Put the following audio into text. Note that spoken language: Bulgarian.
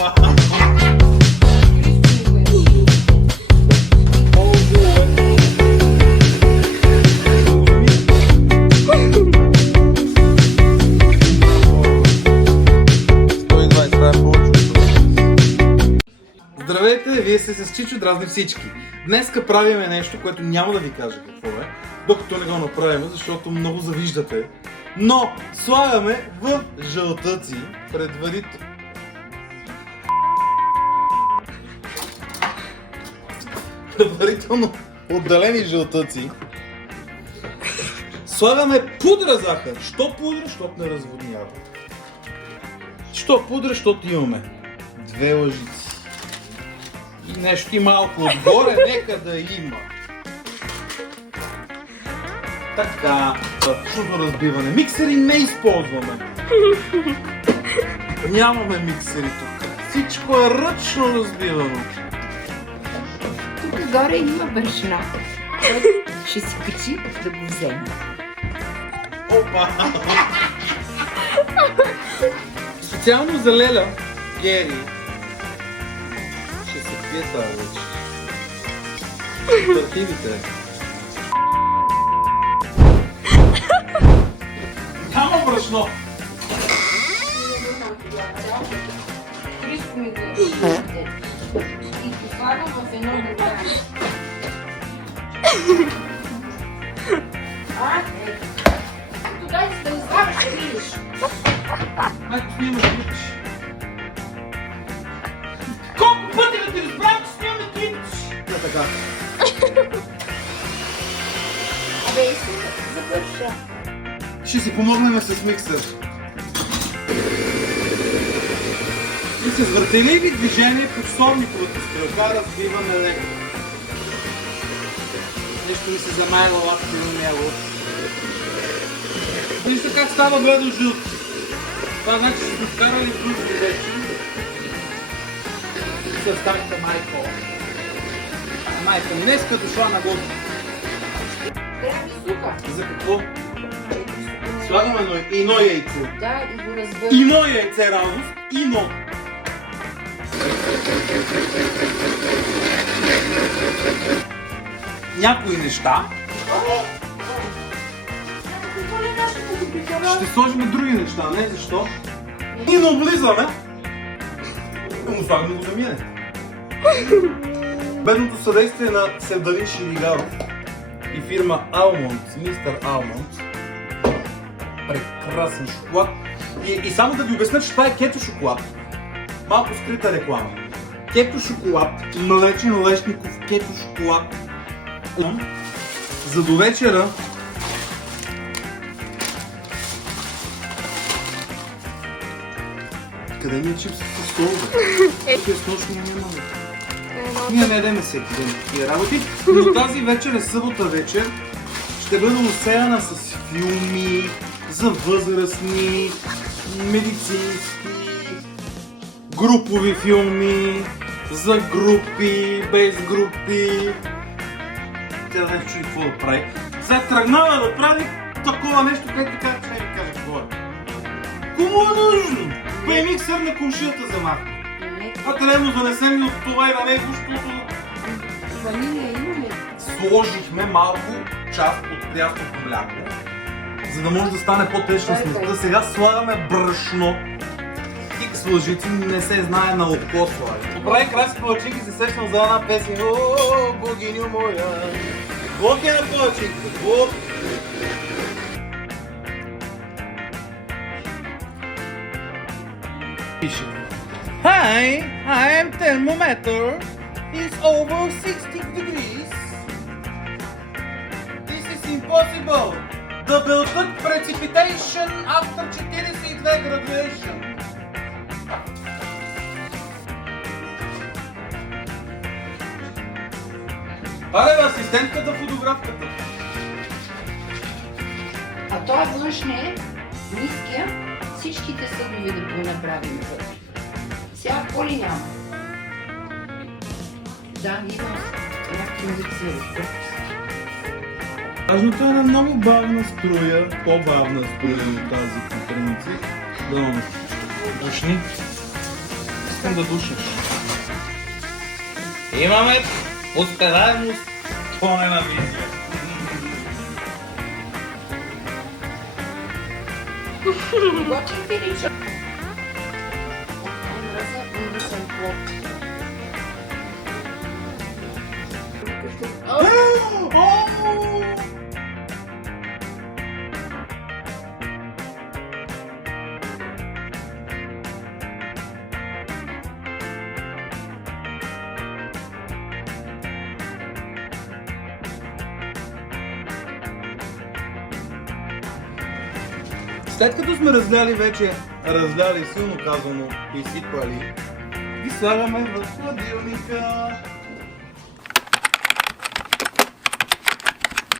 Здравейте, вие сте с Чичо дразни всички. Днеска правиме нещо, което няма да ви кажа какво е, докато не го направим, защото много завиждате. Но слагаме в жълтъци предварително отделени жълтъци. Слагаме пудра захар. Що пудра? Защото не разводнява. Що пудра? Защото имаме 2 лъжици. И нещо и малко отгоре, нека да има. Така, ръчното разбиване. Миксери не използваме. Нямаме миксери тук. Всичко е ръчно разбивано. Тук горе има брашно. Ще си качи да го вземе. Опа! Специално за Леля, Гери, ще се пие тази вече. Архивите. Няма брашно! Криско ми го е. И го слагам в едно добре. Тогава си да го слагаш, ще видиш. Майко, снимаш клипиш. Колко пъти да ти разбрам, че снимаме клипиш? Да, така. Абе, искам да завърша. Ще си помогнем с миксер. И с въртеливи движения по часовниковата стрелка разбиваме леко. Нещо ми се замайва лапки на него. Вижте как става бледо-жълт. Това значи сме вкарали други вече. Съвстанка майко. Майка днеска дошла на гости. Трябва ми суха. За какво? Слагаме едно яйцо. Да, и го разбърши. Ино яйце, радост. Ино. Някои неща. Ще сложим други неща, не? Защо? И не облизаме. Но слагаме го да мине. Бедното съдействие на Севдалин Шилигаров и фирма Алмонд, мистер Алмонд. Прекрасен шоколад. И само да ви обясня, че това е кето шоколад. Малко скрита реклама. Кето шоколад, Млечен Лешников кето шоколад. За до вечера къде ми е чипсът с столове? Тук е с нощ нямаме. Ние не ядеме всеки ден такива работи, но тази вечер е събота вечер. Ще бъде усеяна с филми за възрастни, медицински, групови филми, за групи, без групи. Тя да не чуди какво да прави. Сега тръгнала да прави такова нещо, което казва, че не ви кажа какво е. Кому е нужно? Бе миксър на комшията за малко. А трябва да му занесем и от това и на него, защото... Ванилия имаме. Сложихме малко част от прясното мляко, за да може да стане по-течна сместа. Сега слагаме брашно. Икс лъжици не се знае на око слага. Добре, Краси Палачинки се сещам за една песен. О, богиню моя. Бог е на Палачинките. Бог. Пише. Hi, I am thermometer. It's over 60 degrees. This is impossible. The built-up precipitation after 42 graduation. Аре, асистентката фотографката. А той външне, ниския, всичките съдови да го направим вътре. Сега коли няма. Да, има някакви индексери. Важното е на много бавна струя, по-бавна струя от тази по принцип. Да, душни. искам да душаш. Имаме успеваемост по-нена визия. Готин пиричок. Мразя мръсен плод. След като сме разляли силно казано и изсипали, ги слагаме в хладилника.